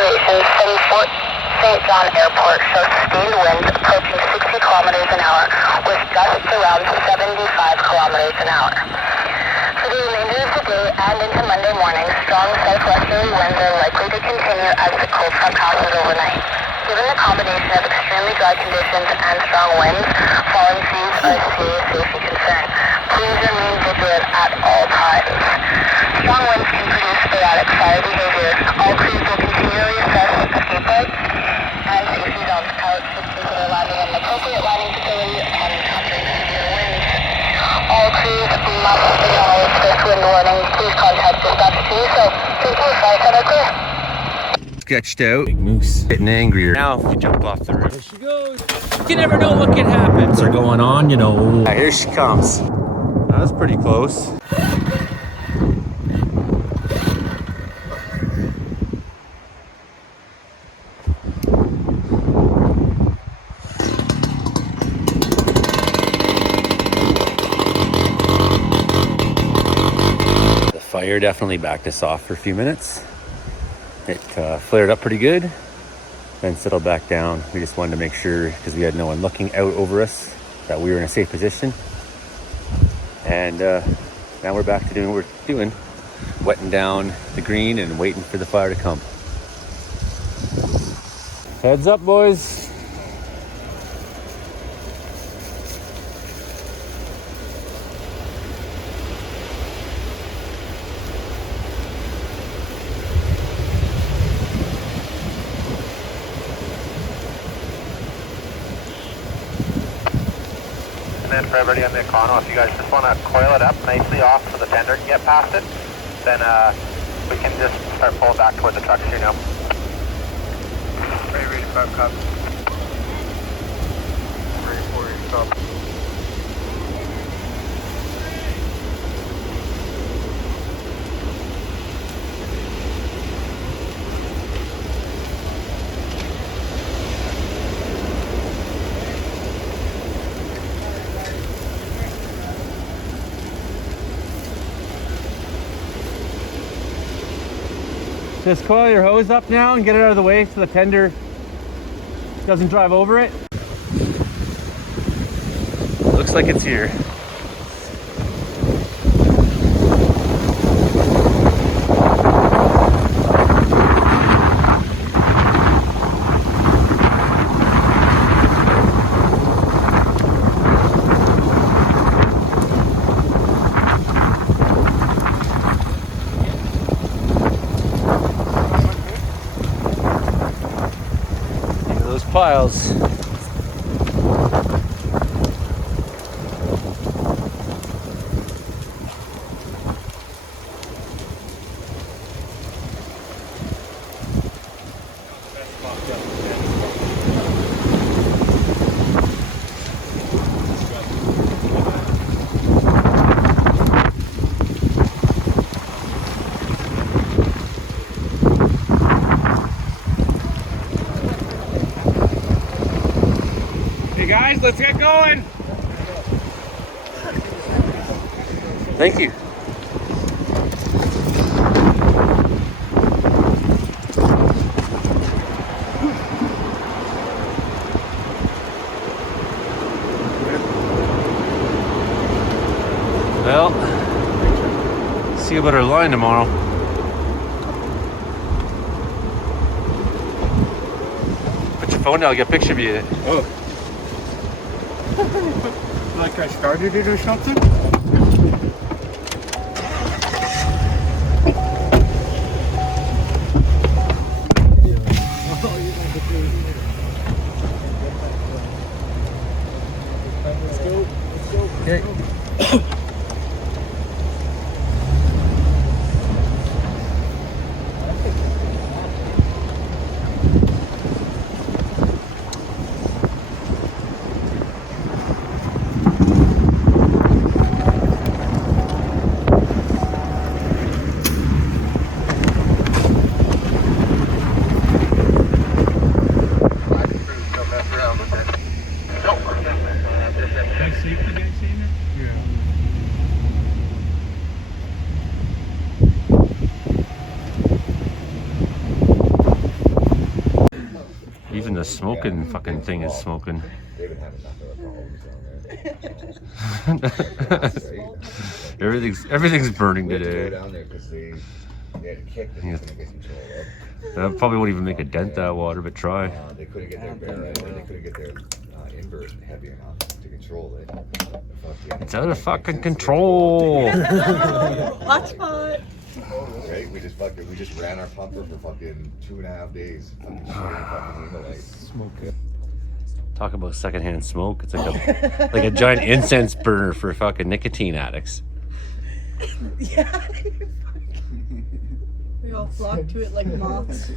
observations from Fort St. John Airport show sustained winds approaching 60 kilometers an hour with gusts around 75 kilometers an hour. For the remainder of the day and into Monday morning, strong southwesterly winds are likely to continue as the cold front passes overnight. Given the combination of extremely dry conditions and strong winds, falling seas are a serious safety concern. Please remain vigilant at all times. Strong winds can produce sporadic fire behavior. All crews will continually assess escape routes and safety zones. Pilots should consider landing in an appropriate landing facility upon encountering severe winds. All crews must acknowledge this wind warning. Please contact dispatch to do so. Thank you. Firefighter clear. Sketched out. Big moose. Getting angrier. Now if you jump off the roof. There she goes. You never know what can happen. They're going on, you know. Yeah, here she comes. That was pretty close. The fire definitely backed us off for a few minutes. It flared up pretty good, then settled back down. We just wanted to make sure, because we had no one looking out over us, that we were in a safe position. And now we're back to doing what we're doing, wetting down the green and waiting for the fire to come. Heads up, boys. And then for everybody on the Econo, if you guys just want to coil it up nicely off so the tender can get past it, then we can just start pulling back toward the trucks here now. Ready for cup. Ready for your cup. Just coil your hose up now and get it out of the way so the tender doesn't drive over it. Looks like it's here. Piles. Guys, let's get going. Thank you. Well, see about our line tomorrow. Put your phone down, I'll get a picture of you. Oh. Like I started it or something? Let's go. Okay. the smoking fucking thing is smoking. They've been having nothing but problems down there. Everything's burning We had to go today. down there because they had a kick that was going to get control of. That probably won't even make a dent, that water, but try. They couldn't get their bearing, they couldn't get their invert heavy enough to control it. It's out of fucking control. Hotspot. Right? We just ran our pumper for fucking 2.5 days. Fucking smoke it. Talk about secondhand smoke. It's like a giant incense burner for fucking nicotine addicts. Yeah. We all flock to it like moths.